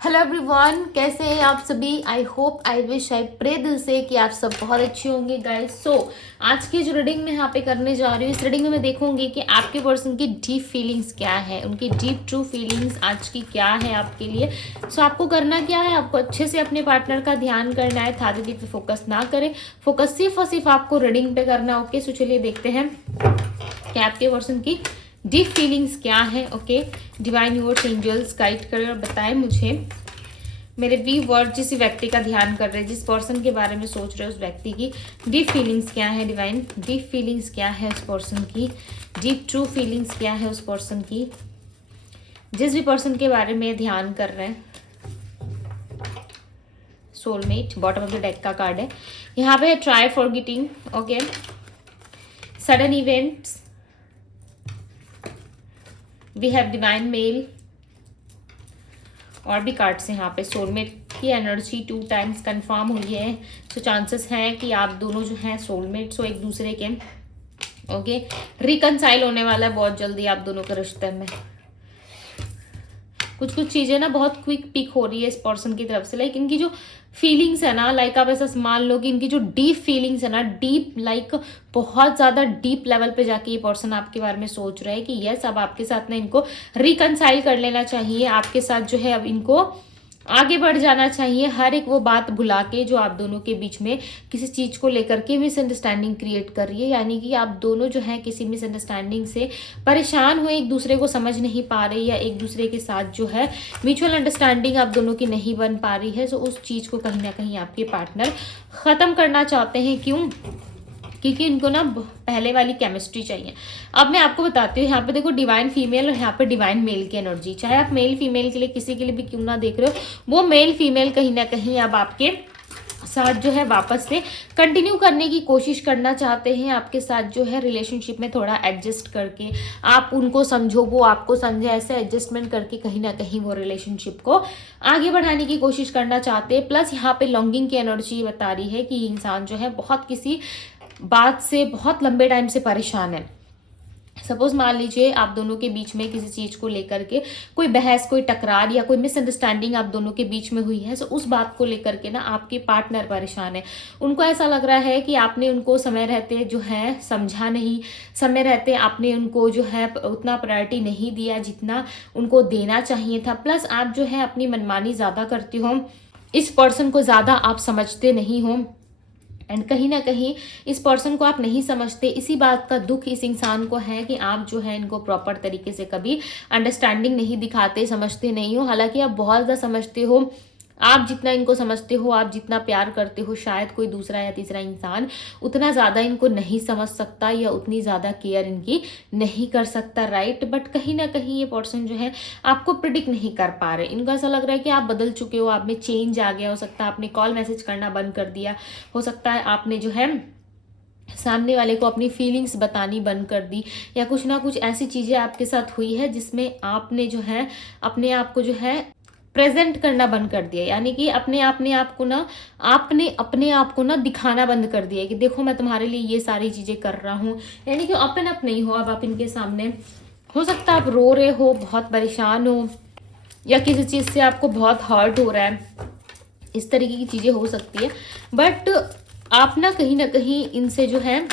Hello everyone, कैसे हैं आप सभी। I hope, I wish, I pray दिल से कि आप सब बहुत अच्छे होंगे गाइस। सो आज की जो रीडिंग मैं यहाँ पे करने जा रही हूँ, इस रीडिंग में मैं देखूंगी कि आपके पर्सन की डीप फीलिंग्स क्या है, उनकी डीप ट्रू फीलिंग्स आज की क्या है आपके लिए। सो आपको करना क्या है, आपको अच्छे से अपने पार्टनर का ध्यान करना है, था दीदी पे फोकस ना करें, फोकस सिर्फ और सिर्फ आपको रीडिंग पे करना। ओके, सो चलिए देखते हैं कि आपके पर्सन की डीप फीलिंग्स क्या है। Okay, divine universe angels guide करें और बताएं मुझे, मेरे व्यूअर्स जिस व्यक्ति का ध्यान कर रहे हैं, जिस पर्सन के बारे में सोच रहे हैं, उस व्यक्ति की डीप फीलिंग्स क्या है। डिवाइन डीप फीलिंग्स क्या है उस पर्सन की, डीप ट्रू फीलिंग्स क्या है उस पर्सन की, जिस भी पर्सन के बारे में ध्यान कर रहे हैं। Soulmate bottom of the deck का कार्ड है यहाँ पे, try forgetting. Okay, sudden events, we have divine male और भी कार्ड्स हैं यहाँ पे। सोलमेट की एनर्जी 2 टाइम्स कंफर्म हुई है, तो चांसेस हैं कि आप दोनों जो हैं सोलमेट्स हो एक दूसरे के। ओके, रिकनसाइल होने वाला है बहुत जल्दी आप दोनों के रिश्ते में। कुछ चीज़ें ना बहुत क्विक पिक हो रही है इस पर्सन की तरफ से, लाइक इनकी जो फीलिंग्स है ना, लाइक आप ऐसा मान लो कि इनकी जो डीप फीलिंग्स है ना, डीप लाइक बहुत ज़्यादा डीप लेवल पे जाके ये पर्सन आपके बारे में सोच रहा है कि यस, अब आपके साथ ना इनको रिकनसाइल कर लेना चाहिए, आपके साथ जो है अब इनको आगे बढ़ जाना चाहिए। हर एक वो बात भुला के जो आप दोनों के बीच में किसी चीज़ को लेकर के मिसअंडरस्टैंडिंग क्रिएट कर रही है, यानी कि आप दोनों जो है किसी मिसअंडरस्टैंडिंग से परेशान हुए, एक दूसरे को समझ नहीं पा रहे, या एक दूसरे के साथ जो है म्यूचुअल अंडरस्टैंडिंग आप दोनों की नहीं बन पा रही है। तो उस चीज़ को कहीं ना कहीं आपके पार्टनर ख़त्म करना चाहते हैं। क्यों? क्योंकि इनको ना पहले वाली केमिस्ट्री चाहिए। अब मैं आपको बताती हूँ, यहाँ पे देखो डिवाइन फीमेल और यहाँ पे डिवाइन मेल की एनर्जी। चाहे आप मेल फीमेल के लिए किसी के लिए भी क्यों ना देख रहे हो, वो मेल फीमेल कहीं ना कहीं अब आपके साथ जो है वापस से कंटिन्यू करने की कोशिश करना चाहते हैं, आपके साथ जो है रिलेशनशिप में थोड़ा एडजस्ट करके, आप उनको समझो वो आपको समझे, ऐसे एडजस्टमेंट करके कहीं ना कहीं वो रिलेशनशिप को आगे बढ़ाने की कोशिश करना चाहते हैं। प्लस यहाँ पे लॉन्गिंग की एनर्जी बता रही है कि इंसान जो है बहुत किसी बात से बहुत लंबे टाइम से परेशान है। सपोज मान लीजिए आप दोनों के बीच में किसी चीज़ को लेकर के कोई बहस, कोई टकरार या कोई मिसअंडरस्टैंडिंग आप दोनों के बीच में हुई है, तो उस बात को लेकर के ना आपके पार्टनर परेशान है। उनको ऐसा लग रहा है कि आपने उनको समय रहते जो है समझा नहीं, समय रहते आपने उनको जो है उतना प्रायोरिटी नहीं दिया जितना उनको देना चाहिए था। प्लस आप जो है अपनी मनमानी ज़्यादा करते हो, इस पर्सन को ज़्यादा आप समझते नहीं हो, एंड कहीं ना कहीं इस पर्सन को आप नहीं समझते। इसी बात का दुख इस इंसान को है कि आप जो है इनको प्रॉपर तरीके से कभी अंडरस्टैंडिंग नहीं दिखाते, समझते नहीं हो। हालांकि आप बहुत ज़्यादा समझते हो, आप जितना इनको समझते हो, आप जितना प्यार करते हो, शायद कोई दूसरा या तीसरा इंसान उतना ज़्यादा इनको नहीं समझ सकता या उतनी ज़्यादा केयर इनकी नहीं कर सकता, राइट। बट कहीं ना कहीं ये पर्सन जो है आपको प्रिडिक्ट नहीं कर पा रहे। इनको ऐसा लग रहा है कि आप बदल चुके हो, आप में चेंज आ गया। हो सकता है आपने कॉल मैसेज करना बंद कर दिया, हो सकता है आपने जो है सामने वाले को अपनी फीलिंग्स बतानी बंद कर दी, या कुछ ना कुछ ऐसी चीज़ें आपके साथ हुई है जिसमें आपने जो है अपने आप को जो है प्रेजेंट करना बंद कर दिया, यानी कि आपने अपने आप को ना दिखाना बंद कर दिया कि देखो मैं तुम्हारे लिए ये सारी चीज़ें कर रहा हूँ, यानी कि ओपन अप नहीं हो अब आप इनके सामने। हो सकता है आप रो रहे हो, बहुत परेशान हो, या किसी चीज़ से आपको बहुत हर्ट हो रहा है, इस तरीके की चीज़ें हो सकती है। बट आप ना कहीं इनसे जो है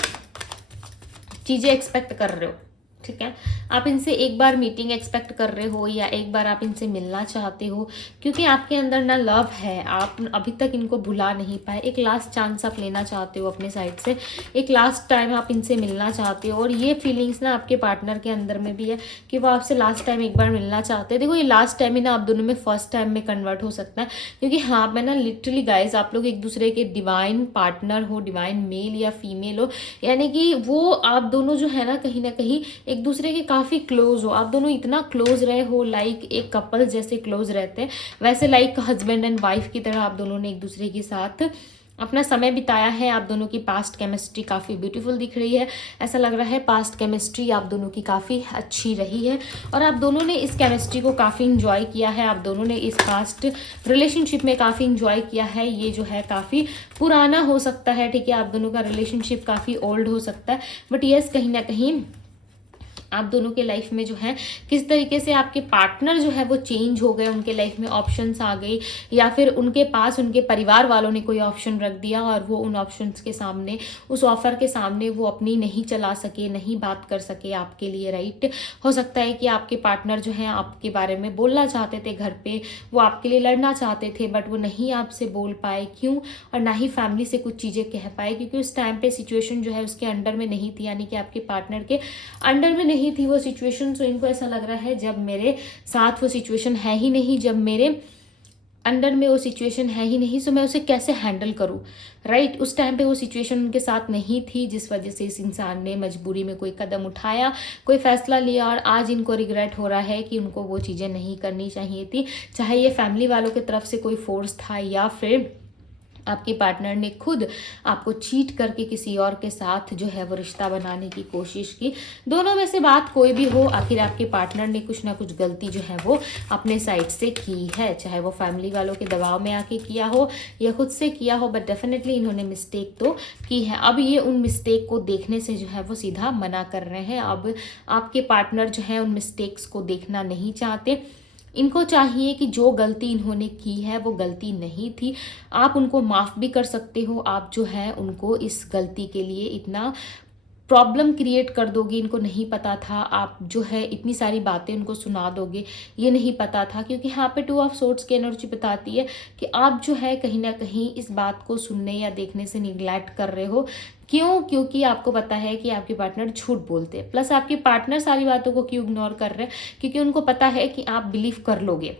चीज़ें एक्सपेक्ट कर रहे हो, ठीक है। आप इनसे एक बार मीटिंग एक्सपेक्ट कर रहे हो, या एक बार आप इनसे मिलना चाहते हो, क्योंकि आपके अंदर ना लव है, आप अभी तक इनको भुला नहीं पाए। एक लास्ट चांस आप लेना चाहते हो अपने साइड से, एक लास्ट टाइम आप इनसे मिलना चाहते हो, और ये फीलिंग्स ना आपके पार्टनर के अंदर में भी है कि वो आपसे लास्ट टाइम एक बार मिलना चाहते हैं। देखो ये लास्ट टाइम ही ना आप दोनों में फर्स्ट टाइम में कन्वर्ट हो सकता है, क्योंकि हाँ मैं ना लिटरली गाइज आप लोग एक दूसरे के डिवाइन पार्टनर हो, डिवाइन मेल या फीमेल हो, यानी कि वो आप दोनों जो है ना कहीं एक दूसरे के काफ़ी क्लोज हो। आप दोनों इतना क्लोज रहे हो, लाइक एक कपल जैसे क्लोज रहते हैं, वैसे लाइक हस्बैंड एंड वाइफ की तरह आप दोनों ने एक दूसरे के साथ अपना समय बिताया है। आप दोनों की पास्ट केमिस्ट्री काफ़ी ब्यूटीफुल दिख रही है, ऐसा लग रहा है पास्ट केमिस्ट्री आप दोनों की काफ़ी अच्छी रही है, और आप दोनों ने इस केमिस्ट्री को काफ़ी इंजॉय किया है। आप दोनों ने इस पास्ट रिलेशनशिप में काफ़ी इंजॉय किया है। ये जो है काफ़ी पुराना हो सकता है, ठीक है, आप दोनों का रिलेशनशिप काफ़ी ओल्ड हो सकता है, बट यस कहीं ना कहीं आप दोनों के लाइफ में जो है किस तरीके से आपके पार्टनर जो है वो चेंज हो गए, उनके लाइफ में ऑप्शंस आ गई, या फिर उनके पास उनके परिवार वालों ने कोई ऑप्शन रख दिया और वो उन ऑप्शंस के सामने, उस ऑफर के सामने वो अपनी नहीं चला सके, नहीं बात कर सके आपके लिए, राइट। हो सकता है कि आपके पार्टनर जो है आपके बारे में बोलना चाहते थे घर पे, वो आपके लिए लड़ना चाहते थे, बट वो नहीं आपसे बोल पाए, क्यों, और ना ही फैमिली से कुछ चीज़ें कह पाए, क्योंकि उस टाइम पे सिचुएशन जो है उसके अंडर में नहीं थी, यानी कि आपके पार्टनर के अंडर में नहीं थी वो सिचुएशन। सो इनको ऐसा लग रहा है जब मेरे साथ वो सिचुएशन है ही नहीं, जब मेरे अंडर में वो सिचुएशन है ही नहीं, सो मैं उसे कैसे हैंडल करूँ, राइट। उस टाइम पे वो सिचुएशन उनके साथ नहीं थी, जिस वजह से इस इंसान ने मजबूरी में कोई कदम उठाया, कोई फैसला लिया, और आज इनको रिग्रेट हो रहा है कि उनको वो चीज़ें नहीं करनी चाहिए थी, चाहे ये फैमिली वालों की तरफ से कोई फोर्स था या फिर आपके पार्टनर ने खुद आपको चीट करके किसी और के साथ जो है वो रिश्ता बनाने की कोशिश की। दोनों में से बात कोई भी हो, आखिर आपके पार्टनर ने कुछ ना कुछ गलती जो है वो अपने साइड से की है, चाहे वो फैमिली वालों के दबाव में आके किया हो या खुद से किया हो, बट डेफिनेटली इन्होंने मिस्टेक तो की है। अब ये उन मिस्टेक को देखने से जो है वो सीधा मना कर रहे हैं। अब आपके पार्टनर जो है उन मिस्टेक्स को देखना नहीं चाहते। इनको चाहिए कि जो गलती इन्होंने की है वो गलती नहीं थी, आप उनको माफ़ भी कर सकते हो। आप जो है उनको इस गलती के लिए इतना प्रॉब्लम क्रिएट कर दोगे, इनको नहीं पता था, आप जो है इतनी सारी बातें उनको सुना दोगे, ये नहीं पता था, क्योंकि यहाँ पे 2 ऑफ सोर्ड्स की एनर्जी बताती है कि आप जो है कहीं ना कहीं इस बात को सुनने या देखने से निगलेक्ट कर रहे हो। क्यों? क्योंकि आपको पता है कि आपके पार्टनर झूठ बोलते हैं, प्लस आपके पार्टनर सारी बातों को क्यों इग्नोर कर रहे हैं, क्योंकि उनको पता है कि आप बिलीव कर लोगे,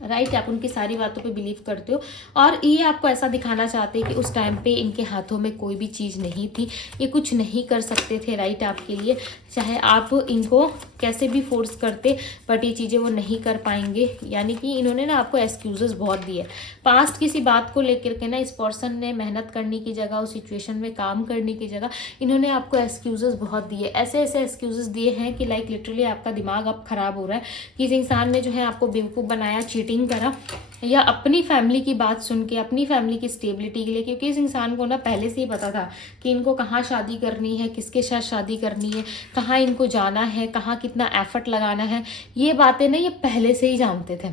राइट। आप उनकी सारी बातों पे बिलीव करते हो, और ये आपको ऐसा दिखाना चाहते हैं कि उस टाइम पे इनके हाथों में कोई भी चीज़ नहीं थी, ये कुछ नहीं कर सकते थे, राइट, आपके लिए, चाहे आप इनको कैसे भी फोर्स करते, बट ये चीज़ें वो नहीं कर पाएंगे। यानी कि इन्होंने ना आपको एक्सक्यूजेस बहुत दिए। पास्ट किसी बात को लेकर के ना इस पर्सन ने मेहनत करने की जगह, उस सिचुएशन में काम करने की जगह, इन्होंने आपको एक्सक्यूजेस बहुत दिए, ऐसे ऐसे एक्सक्यूजेस दिए हैं कि लाइक लिटरली आपका दिमाग अब खराब हो रहा है कि इस इंसान ने जो है आपको बेवकूफ़ बनाया, चीटिंग करा, या अपनी फैमिली की बात सुन के, अपनी फैमिली की स्टेबिलिटी के लिए, क्योंकि इस इंसान को ना पहले से ही पता था कि इनको कहाँ शादी करनी है, किसके साथ शादी करनी है, कहाँ इनको जाना है, कहाँ कितना एफर्ट लगाना है, ये बातें ना ये पहले से ही जानते थे,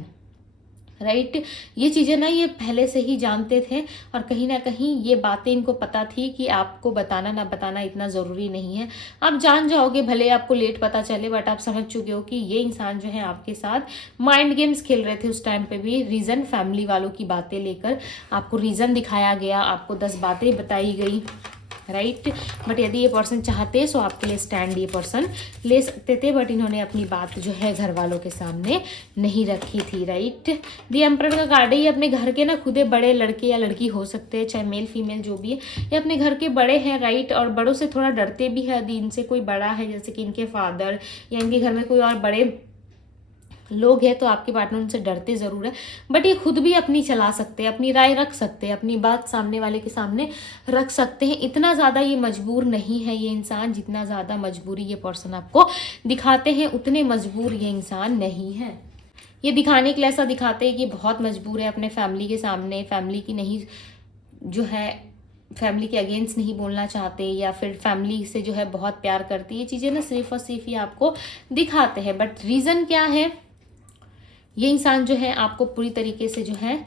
राइट। ये चीज़ें ना ये पहले से ही जानते थे, और कहीं ना कहीं ये बातें इनको पता थी कि आपको बताना ना बताना इतना ज़रूरी नहीं है, आप जान जाओगे, भले आपको लेट पता चले, बट आप समझ चुके हो कि ये इंसान जो है आपके साथ माइंड गेम्स खेल रहे थे। उस टाइम पे भी रीज़न फैमिली वालों की बातें लेकर आपको रीज़न दिखाया गया, आपको 10 बातें बताई गई, राइट। बट यदि ये पर्सन चाहते सो आपके लिए स्टैंड ये पर्सन ले सकते थे, बट इन्होंने अपनी बात जो है घर वालों के सामने नहीं रखी थी, राइट। दी एम्परर का कार्ड है, ये अपने घर के ना खुदे बड़े लड़के या लड़की हो सकते हैं, चाहे मेल फीमेल जो भी है, ये अपने घर के बड़े हैं, राइट, और बड़ों से थोड़ा डरते भी हैं। यदि इनसे कोई बड़ा है, जैसे कि इनके फादर या इनके घर में कोई और बड़े लोग हैं, तो आपके पार्टनर उनसे डरते ज़रूर है, बट ये खुद भी अपनी चला सकते हैं, अपनी राय रख सकते हैं, अपनी बात सामने वाले के सामने रख सकते हैं। इतना ज़्यादा ये मजबूर नहीं है ये इंसान, जितना ज़्यादा मजबूरी ये पर्सन आपको दिखाते हैं, उतने मजबूर ये इंसान नहीं है। ये दिखाने के लिए ऐसा दिखाते हैं कि बहुत मजबूर है अपने फैमिली के सामने, फैमिली की नहीं जो है फैमिली के अगेंस्ट नहीं बोलना चाहते, या फिर फैमिली से जो है बहुत प्यार करती है। ये चीज़ें ना सिर्फ और सिर्फ ये आपको दिखाते हैं, बट रीज़न क्या है, ये इंसान जो है आपको पूरी तरीके से जो है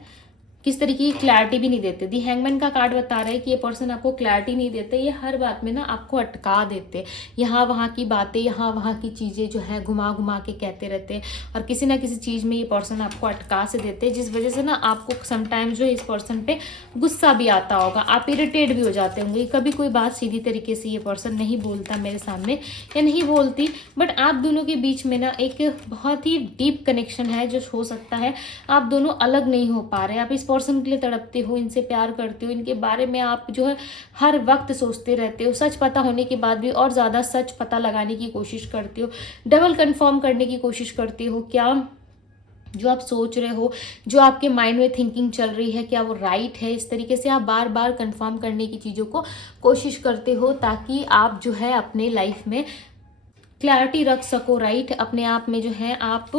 किस तरीके की क्लैरिटी भी नहीं देते। दी हैंगमैन का कार्ड बता रहा है कि ये पर्सन आपको क्लैरिटी नहीं देते, ये हर बात में ना आपको अटका देते, यहाँ वहाँ की बातें, यहाँ वहाँ की चीज़ें जो है घुमा घुमा के कहते रहते हैं, और किसी ना किसी चीज़ में ये पर्सन आपको अटका से देते हैं, जिस वजह से ना आपको समटाइम्स जो है इस पर्सन पे गुस्सा भी आता होगा, आप इरिटेट भी हो जाते होंगे। कभी कोई बात सीधी तरीके से ये पर्सन नहीं बोलता मेरे सामने या नहीं बोलती, बट आप दोनों के बीच में ना एक बहुत ही डीप कनेक्शन है जो हो सकता है आप दोनों अलग नहीं हो पा रहे। आप इस पर्सन के लिए तड़पते हो, इनसे प्यार करते हो, इनके बारे में आप जो है हर वक्त सोचते रहते हो, सच पता होने के बाद भी और ज़्यादा सच पता लगाने की कोशिश करते हो, डबल कंफर्म करने की कोशिश करते हो, क्या जो आप सोच रहे हो, जो आपके माइंड में थिंकिंग चल रही है, क्या वो राइट है। इस तरीके से आप बार बार कंफर्म करने की चीज़ों को कोशिश करते हो, ताकि आप जो है अपने लाइफ में क्लैरिटी रख सको, राइट। अपने आप में जो है आप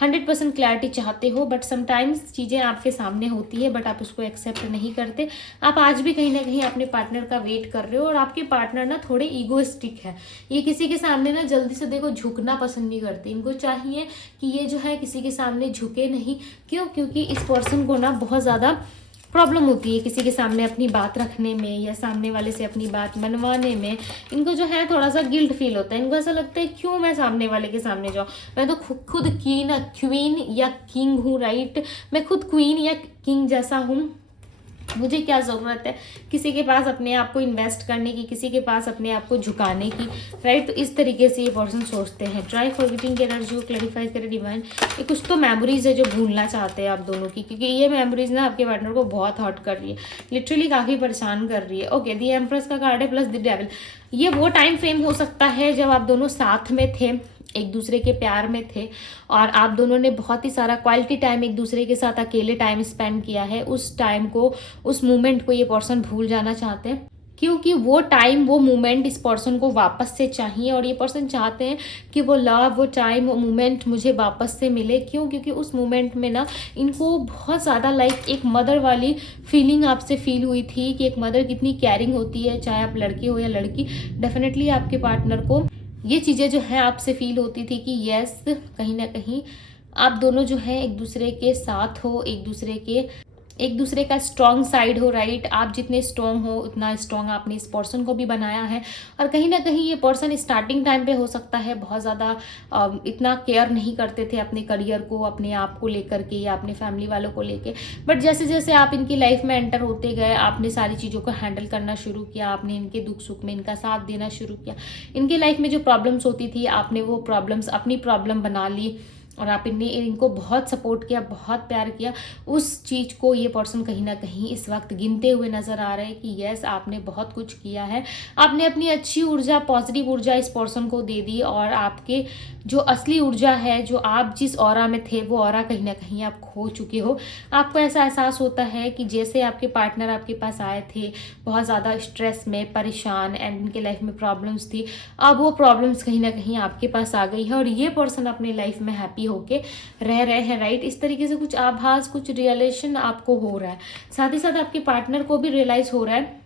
100% क्लैरिटी चाहते हो, बट समटाइम्स चीज़ें आपके सामने होती है बट आप उसको एक्सेप्ट नहीं करते। आप आज भी कहीं ना कहीं अपने पार्टनर का वेट कर रहे हो, और आपके पार्टनर ना थोड़े ईगोइस्टिक है। ये किसी के सामने ना जल्दी से देखो झुकना पसंद नहीं करते। इनको चाहिए कि ये जो है किसी के सामने झुके नहीं। क्यों? क्योंकि इस पर्सन को ना बहुत ज़्यादा प्रॉब्लम होती है किसी के सामने अपनी बात रखने में या सामने वाले से अपनी बात मनवाने में। इनको जो है थोड़ा सा गिल्ट फील होता है। इनको ऐसा लगता है क्यों मैं सामने वाले के सामने जाऊँ, मैं तो खुद क्वीन या किंग हूँ, राइट। मैं खुद क्वीन या किंग जैसा हूँ, मुझे क्या ज़रूरत है किसी के पास अपने आप को इन्वेस्ट करने की, किसी के पास अपने आप को झुकाने की, राइट। तो इस तरीके से ये पर्सन सोचते हैं। ट्राई फॉरगेटिंग की एनर्जी को क्लैरिफाई करे डिवाइन। ये कुछ तो मेमोरीज है जो भूलना चाहते हैं आप दोनों की, क्योंकि ये मेमोरीज ना आपके पार्टनर को बहुत हर्ट कर रही है, लिटरली काफ़ी परेशान कर रही है। ओके, दी एम्प्रेस का कार्ड है प्लस द डेविल। ये वो टाइम फ्रेम हो सकता है जब आप दोनों साथ में थे, एक दूसरे के प्यार में थे, और आप दोनों ने बहुत ही सारा क्वालिटी टाइम एक दूसरे के साथ अकेले टाइम स्पेंड किया है। उस टाइम को, उस मोमेंट को ये पर्सन भूल जाना चाहते हैं, क्योंकि वो टाइम, वो मोमेंट इस पर्सन को वापस से चाहिए। और ये पर्सन चाहते हैं कि वो लव, वो टाइम, वो मोमेंट मुझे वापस से मिले। क्यों? क्योंकि उस मोमेंट में ना इनको बहुत ज़्यादा लाइक एक मदर वाली फीलिंग आपसे फील हुई थी कि एक मदर कितनी केयरिंग होती है, चाहे आप लड़के हो या लड़की। डेफिनेटली आपके पार्टनर को ये चीज़ें जो है आपसे फील होती थी कि यस, कहीं ना कहीं आप दोनों जो है एक दूसरे के साथ हो, एक दूसरे का स्ट्रॉन्ग साइड हो, राइट। आप जितने स्ट्रॉन्ग हो उतना स्ट्रॉन्ग आपने इस पर्सन को भी बनाया है। और कहीं ना कहीं ये पर्सन स्टार्टिंग टाइम पे हो सकता है बहुत ज़्यादा इतना केयर नहीं करते थे अपने करियर को, अपने आप को लेकर के या अपने फैमिली वालों को लेके। बट जैसे जैसे आप इनकी लाइफ में एंटर होते गए, आपने सारी चीज़ों को हैंडल करना शुरू किया, आपने इनके दुख सुख में इनका साथ देना शुरू किया। इनके लाइफ में जो प्रॉब्लम्स होती थी, आपने वो प्रॉब्लम्स अपनी प्रॉब्लम बना ली, और आप इनको बहुत सपोर्ट किया, बहुत प्यार किया। उस चीज़ को ये पर्सन कहीं ना कहीं इस वक्त गिनते हुए नज़र आ रहे हैं कि यस, आपने बहुत कुछ किया है। आपने अपनी अच्छी ऊर्जा, पॉजिटिव ऊर्जा इस पर्सन को दे दी, और आपके जो असली ऊर्जा है, जो आप जिस ऑरा में थे, वो ऑरा कहीं ना कहीं आप खो चुके हो। आपको ऐसा एहसास होता है कि जैसे आपके पार्टनर आपके पास आए थे बहुत ज़्यादा स्ट्रेस में, परेशान, एंड इनके लाइफ में प्रॉब्लम्स थी, अब वो प्रॉब्लम्स कहीं ना कहीं आपके पास आ गई है, और ये पर्सन अपने लाइफ में हैप्पी होके रह रहे हैं, राइट। इस तरीके से कुछ आभास, कुछ रियलाइजेशन आपको हो रहा है। साथ ही साथ आपके पार्टनर को भी रियलाइज हो रहा है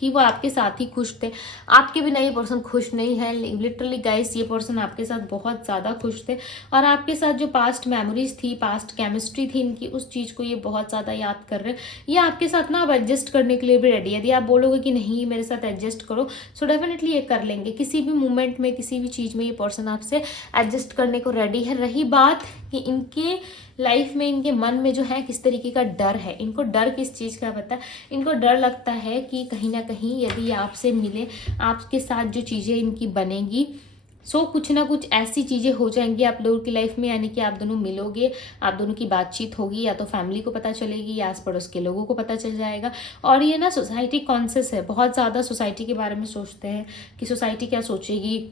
कि वो आपके साथ ही खुश थे, आपके बिना ये पर्सन खुश नहीं है। लिटरली गाइस, ये पर्सन आपके साथ बहुत ज़्यादा खुश थे, और आपके साथ जो पास्ट मेमोरीज थी, पास्ट केमिस्ट्री थी इनकी, उस चीज़ को ये बहुत ज़्यादा याद कर रहे हैं। ये आपके साथ ना अब एडजस्ट करने के लिए भी रेडी है। यदि आप बोलोगे कि नहीं मेरे साथ एडजस्ट करो, सो डेफिनेटली ये कर लेंगे। किसी भी मोमेंट में, किसी भी चीज़ में ये पर्सन आपसे एडजस्ट करने को रेडी है। रही बात कि इनके लाइफ में, इनके मन में जो है किस तरीके का डर है, इनको डर किस चीज़ का पता है। इनको डर लगता है कि कहीं ना कहीं यदि आपसे मिले, आपके साथ जो चीज़ें इनकी बनेंगी, सो कुछ ना कुछ ऐसी चीज़ें हो जाएंगी आप लोगों की लाइफ में, यानी कि आप दोनों मिलोगे, आप दोनों की बातचीत होगी, या तो फैमिली को पता चलेगी या आस पड़ोस के लोगों को पता चल जाएगा। और ये ना सोसाइटी कॉन्शियस है, बहुत ज़्यादा सोसाइटी के बारे में सोचते हैं कि सोसाइटी क्या सोचेगी,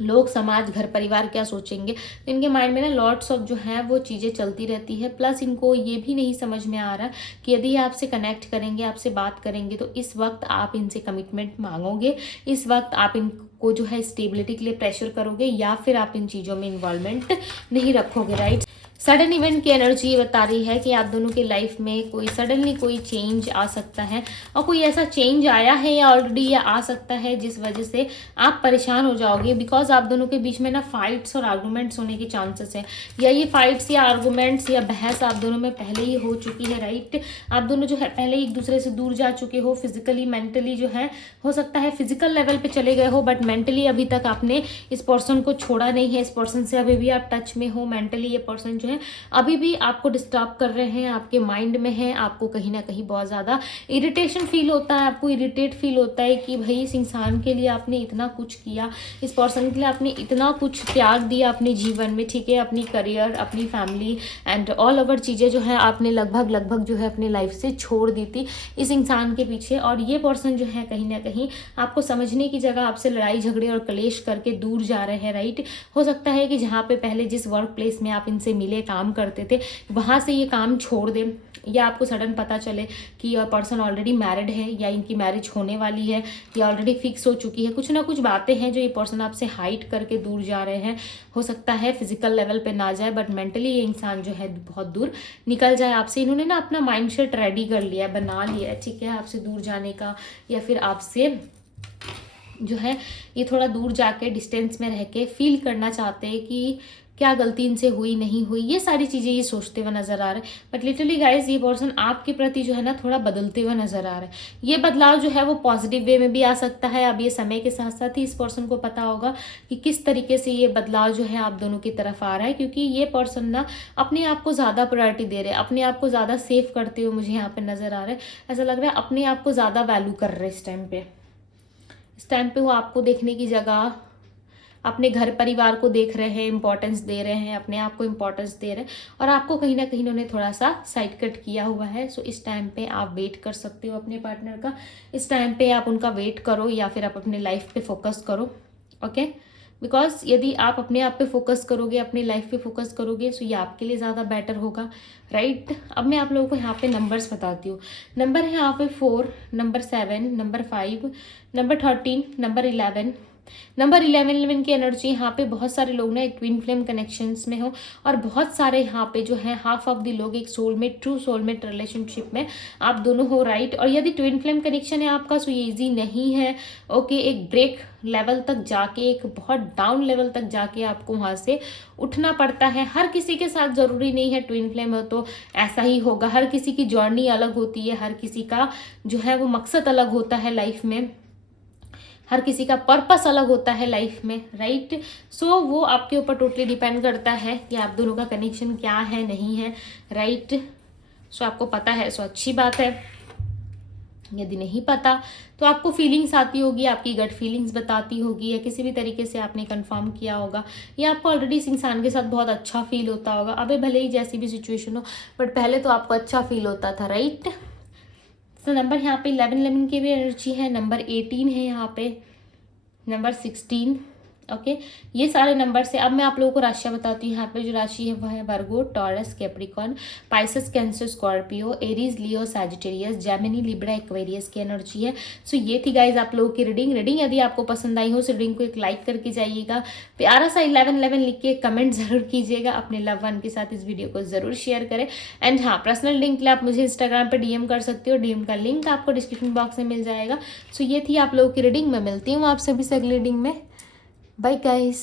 लोग, समाज, घर परिवार क्या सोचेंगे। तो इनके माइंड में ना लॉट्स ऑफ जो है वो चीज़ें चलती रहती है। प्लस इनको ये भी नहीं समझ में आ रहा कि यदि आपसे कनेक्ट करेंगे, आपसे बात करेंगे, तो इस वक्त आप इनसे कमिटमेंट मांगोगे, इस वक्त आप इनको जो है स्टेबिलिटी के लिए प्रेशर करोगे, या फिर आप इन चीज़ों में इन्वॉल्वमेंट नहीं रखोगे, राइट। सडन इवेंट की एनर्जी ये बता रही है कि आप दोनों के लाइफ में कोई सडनली कोई चेंज आ सकता है, और कोई ऐसा चेंज आया है या ऑलरेडी या आ सकता है जिस वजह से आप परेशान हो जाओगे। बिकॉज आप दोनों के बीच में ना फाइट्स और आर्गूमेंट्स होने के चांसेस हैं, या ये फाइट्स या आर्गूमेंट्स या बहस आप दोनों में पहले ही हो चुकी है, राइट। आप दोनों जो है पहले एक दूसरे से दूर जा चुके हो, फिजिकली, मेंटली जो है, हो सकता है फिजिकल लेवल पे चले गए हो, बट मेंटली अभी तक आपने इस पर्सन को छोड़ा नहीं है। इस पर्सन से अभी भी आप टच में हो। मेंटली ये पर्सन जो है अभी भी आपको डिस्टर्ब कर रहे हैं, आपके माइंड में है, आपको कहीं ना कहीं बहुत ज़्यादा इरिटेशन फील होता है, आपको इरिटेट फील होता है कि भाई इस इंसान के लिए आपने इतना कुछ किया, इस पर्सन के लिए आपने इतना कुछ त्याग दिया अपने जीवन में, ठीक है, अपनी करियर, अपनी फैमिली एंड ऑल ओवर चीज़ें जो है आपने लगभग जो है अपनी लाइफ से छोड़ दी थी इस इंसान के पीछे। और ये पर्सन जो है कहीं ना कहीं आपको समझने की जगह आपसे लड़ाई लड़ाई झगड़े और कलेश करके दूर जा रहे हैं, राइट। हो सकता है कि जहाँ पे पहले जिस वर्क प्लेस में आप इनसे मिले, काम करते थे, वहाँ से ये काम छोड़ दें, या आपको सडन पता चले कि यह पर्सन ऑलरेडी मैरिड है या इनकी मैरिज होने वाली है या ऑलरेडी फिक्स हो चुकी है। कुछ ना कुछ बातें हैं जो ये पर्सन आपसे हाइड करके दूर जा रहे हैं। हो सकता है फिजिकल लेवल पे ना जाए, बट मेंटली ये इंसान जो है बहुत दूर निकल जाए आपसे। इन्होंने ना अपना माइंडसेट रेडी कर लिया, बना लिया है, ठीक है, आपसे दूर जाने का, या फिर आपसे जो है ये थोड़ा दूर जाके डिस्टेंस में रह के फील करना चाहते हैं कि क्या गलती इनसे हुई नहीं हुई, ये सारी चीज़ें ये सोचते हुए नजर आ रहे हैं। बट लिटरली गाइज ये पर्सन आपके प्रति जो है ना थोड़ा बदलते हुए नजर आ रहा है। ये बदलाव जो है वो पॉजिटिव वे में भी आ सकता है। अब ये समय के साथ साथ ही इस पर्सन को पता होगा कि किस तरीके से ये बदलाव जो है आप दोनों की तरफ आ रहा है, क्योंकि ये पर्सन ना अपने आप को ज़्यादा प्रायोरिटी दे रहे हैं, अपने आप को ज़्यादा सेफ करते हुए मुझे यहाँ पे नजर आ रहा है। ऐसा लग रहा है अपने आप को ज़्यादा वैल्यू कर रहे हैं इस टाइम पे। इस टाइम पे वो आपको देखने की जगह अपने घर परिवार को देख रहे हैं, इंपॉर्टेंस दे रहे हैं, अपने आप को इंपॉर्टेंस दे रहे हैं, और आपको कहीं ना कहीं उन्होंने थोड़ा सा साइड कट किया हुआ है। सो इस टाइम पे आप वेट कर सकते हो अपने पार्टनर का। इस टाइम पे आप उनका वेट करो या फिर आप अपने लाइफ पे फोकस करो, ओके। बिकॉज यदि आप अपने आप पे फोकस करोगे, अपनी लाइफ पे फोकस करोगे, सो ये आपके लिए ज़्यादा बेटर होगा, राइट। अब मैं आप लोगों को यहाँ पे नंबर्स बताती हूँ। नंबर है यहाँ पे 4, number 7, number 5, number 13, number 11। Number 11 की एनर्जी यहाँ पे बहुत सारे लोग ना एक ट्विन फ्लेम कनेक्शंस में हो, और बहुत सारे यहाँ पे जो है हाफ ऑफ द लोग एक सोलमेट, ट्रू सोलमेट रिलेशनशिप में आप दोनों हो, राइट। और यदि ट्विन फ्लेम कनेक्शन है आपका, सो ये ईजी नहीं है, ओके। एक ब्रेक लेवल तक जाके, एक बहुत डाउन लेवल तक जाके आपको वहाँ से उठना पड़ता है। हर किसी के साथ ज़रूरी नहीं है ट्विन फ्लेम हो तो ऐसा ही होगा। हर किसी की जर्नी अलग होती है, हर किसी का जो है वो मकसद अलग होता है लाइफ में, हर किसी का पर्पस अलग होता है लाइफ में, राइट। सो वो आपके ऊपर टोटली डिपेंड करता है कि आप दोनों का कनेक्शन क्या है, नहीं है, राइट। सो आपको पता है, सो अच्छी बात है। यदि नहीं पता तो आपको फीलिंग्स आती होगी, आपकी गट फीलिंग्स बताती होगी, या किसी भी तरीके से आपने कंफर्म किया होगा, या आपको ऑलरेडी इस इंसान के साथ बहुत अच्छा फील होता होगा। अबे भले ही जैसी भी सिचुएशन हो, बट पहले तो आपको अच्छा फील होता था, राइट। तो नंबर यहाँ पे 11 की भी एनर्जी है, नंबर 18 है यहाँ पे, नंबर 16, ओके। ये सारे नंबर से अब मैं आप लोगों को राशियाँ बताती हूँ। यहाँ पे जो राशि है वह है Virgo, Taurus, Capricorn, Pisces, Cancer, Scorpio, Aries, Leo, Sagittarius, Gemini, Libra, Aquarius की एनर्जी है। सो ये थी गाइज आप लोगों की रीडिंग। यदि आपको पसंद आई हो तो रीडिंग को एक लाइक करके जाइएगा, प्यारा सा 11 लिख के कमेंट जरूर कीजिएगा, अपने लव वन के साथ इस वीडियो को जरूर शेयर करें। एंड हाँ, पर्सनल लिंक के लिए आप मुझे इंस्टाग्राम पर DM कर सकते हो, DM का लिंक आपको डिस्क्रिप्शन बॉक्स में मिल जाएगा। सो ये थी आप लोगों की रीडिंग। मैं मिलती हूँ आपसे भी अगली रीडिंग में। Bye guys.